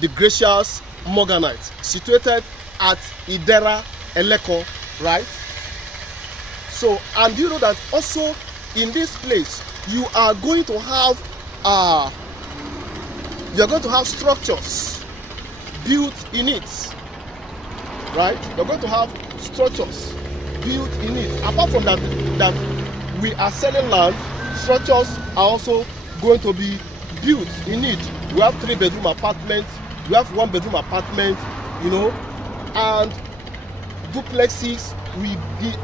the Gracious Morganite, situated at Idera Eleko, right? So, and you know that also in this place you are going to have structures built in it, right? You're going to have structures built in it. Apart from that we are selling land, structures are also going to be built in it. We have 3-bedroom apartments, we have 1-bedroom apartment, you know, and duplexes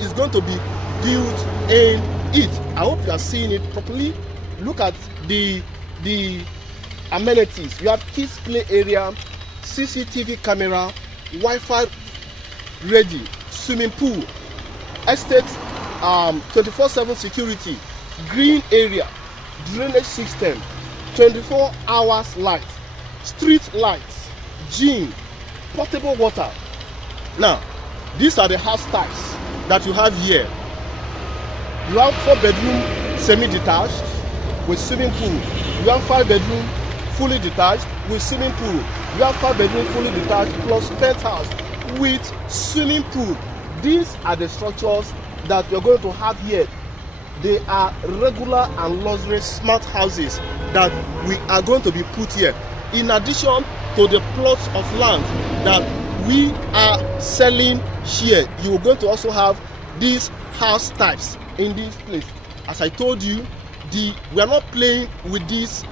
is going to be built in it. I hope you are seeing it properly. Look at the amenities. You have kids play area, CCTV camera, Wi-Fi ready, swimming pool, estate 24/7 security, green area, drainage system, 24 hours light, street lights, gym, portable water. Now, these are the house types that you have here. You have 4-bedroom semi-detached with swimming pool. You have 5-bedroom fully detached with swimming pool. You have 5-bedroom fully detached plus penthouse with swimming pool. These are the structures that you're going to have here. They are regular and luxury smart houses that we are going to be put here, in addition to the plots of land that we are selling here. You are going to also have these house types in this place. As I told you, we are not playing with these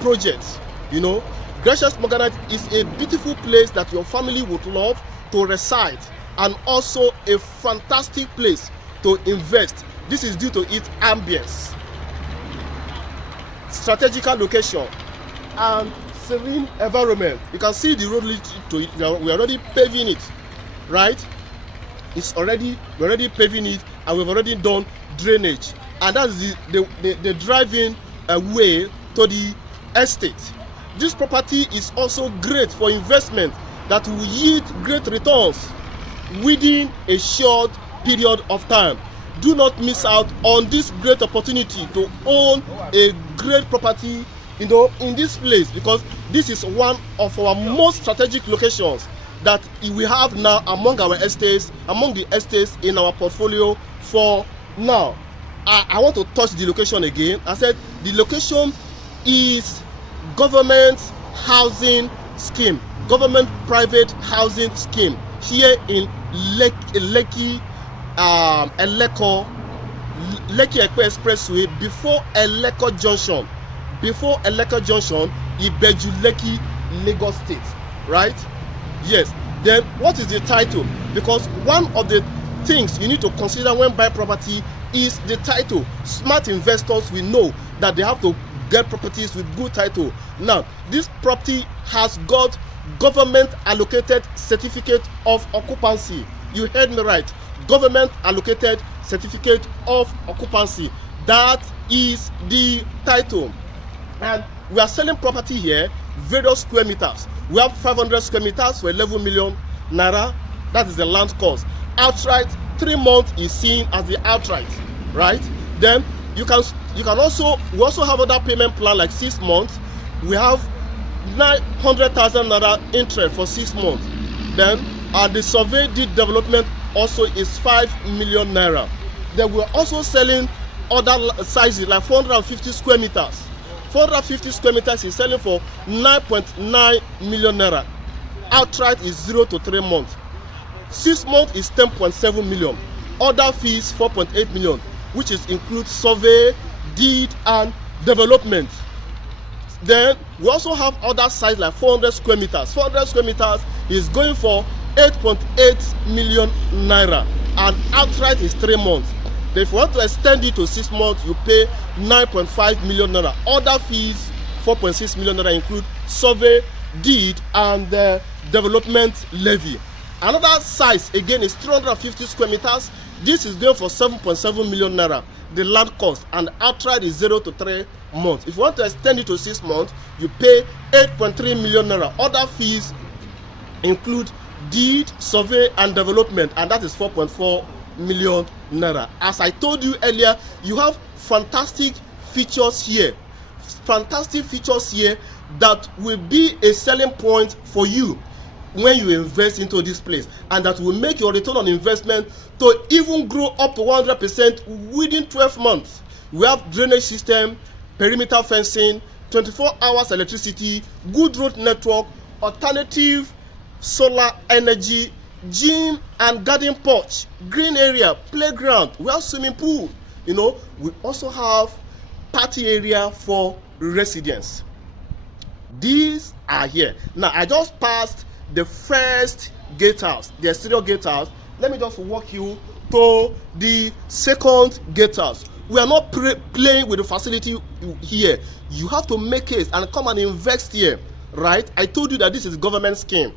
projects. You know, Gracious Morganite is a beautiful place that your family would love to reside, and also a fantastic place to invest. This is due to its ambience, strategical location, and serene environment. You can see the road leading to it. We are already paving it, right? We're already paving it, and we've already done drainage, and that's the driving way to the estate. This property is also great for investment that will yield great returns within a short period of time. Do not miss out on this great opportunity to own a great property, you know, in this place, because this is one of our most strategic locations that we have now among the estates in our portfolio for now. I want to touch the location again. I said the location is government housing scheme, government private housing scheme here in Lekki Eleko Expressway, before Eleko Junction, Ibeju Lekki, Lagos State, right? Yes. Then what is the title? Because one of the things you need to consider when buying property is the title. Smart investors will know that they have to get properties with good title. Now, this property has got government allocated certificate of occupancy. You heard me right. Government allocated certificate of occupancy. That is the title. And we are selling property here, various square meters. We have 500 square meters for 11 million naira. That is the land cost. Outright, 3 months is seen as the outright, right? Then we also have other payment plan like 6 months. We have 900,000 naira interest for 6 months. Then the survey deed development also is 5 million naira. Then we're also selling other sizes like 450 square meters. 450 square meters is selling for 9.9 million naira. Outright is 0 to 3 months. 6 months is 10.7 million. Other fees 4.8 million, which is includes survey, deed, and development. Then we also have other size like 400 square meters. 400 square meters is going for 8.8 million naira, and outright is 3 months. Then if you want to extend it to 6 months, you pay 9.5 million naira. Other fees 4.6 million naira include survey, deed, and development levy. Another size again is 350 square meters. This is going for 7.7 million naira, the land cost, and outright is 0 to 3 months. If you want to extend it to 6 months, you pay 8.3 million naira. Other fees include deed, survey, and development, and that is 4.4 million naira. As I told you earlier, you have fantastic features here. that will be a selling point for you when you invest into this place, and that will make your return on investment to even grow up to 100% within 12 months. We have drainage system, perimeter fencing, 24 hours electricity, good road network, alternative solar energy, gym and garden porch, green area, playground, we have swimming pool. You know, we also have party area for residents. These are here. Now I just passed the first gatehouse, the exterior gatehouse. Let me just walk you to the second gatehouse. We are not playing with the facility here. You have to make it and come and invest here, right? I told you that this is government scheme.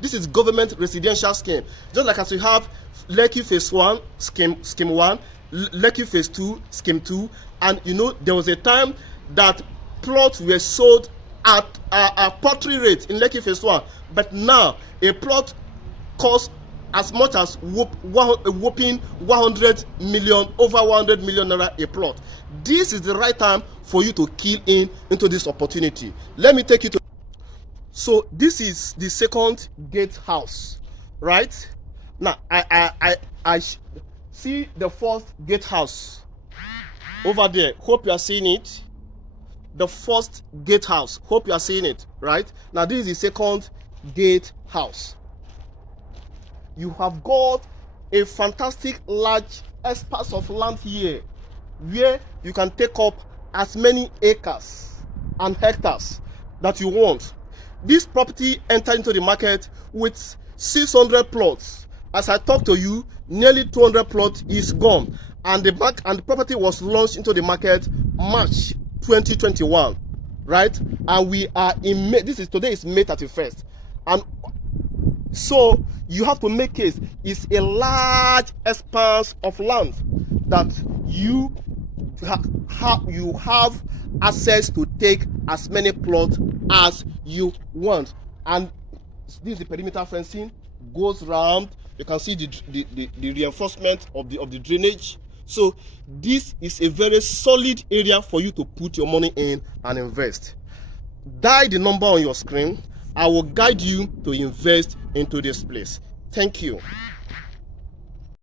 This is government residential scheme. Just like as we have Lekki phase 1 scheme 1, Lekki phase 2 scheme 2, and you know there was a time that plots were sold at a pottery rate in Lekki phase 1, but now a plot costs as much as whopping 100 million, over 100 million naira a plot. This is the right time for you to key into this opportunity. Let me take you to. So this is the second gatehouse, right? Now I see the first gatehouse over there. Hope you are seeing it. The first gatehouse. Hope you are seeing it, right? Now this is the second gatehouse. You have got a fantastic large expanse of land here where you can take up as many acres and hectares that you want. This property entered into the market with 600 plots. As I talk to you, nearly 200 plots is gone, and the property was launched into the market March 2021, right? And we are in May. Today is May 31st, and so you have to make case. It's a large expanse of land that you have access to take as many plots as you want. And this is the perimeter fencing, goes round. You can see the reinforcement of the drainage. So this is a very solid area for you to put your money in and invest. Dial the number on your screen. I will guide you to invest into this place. Thank you.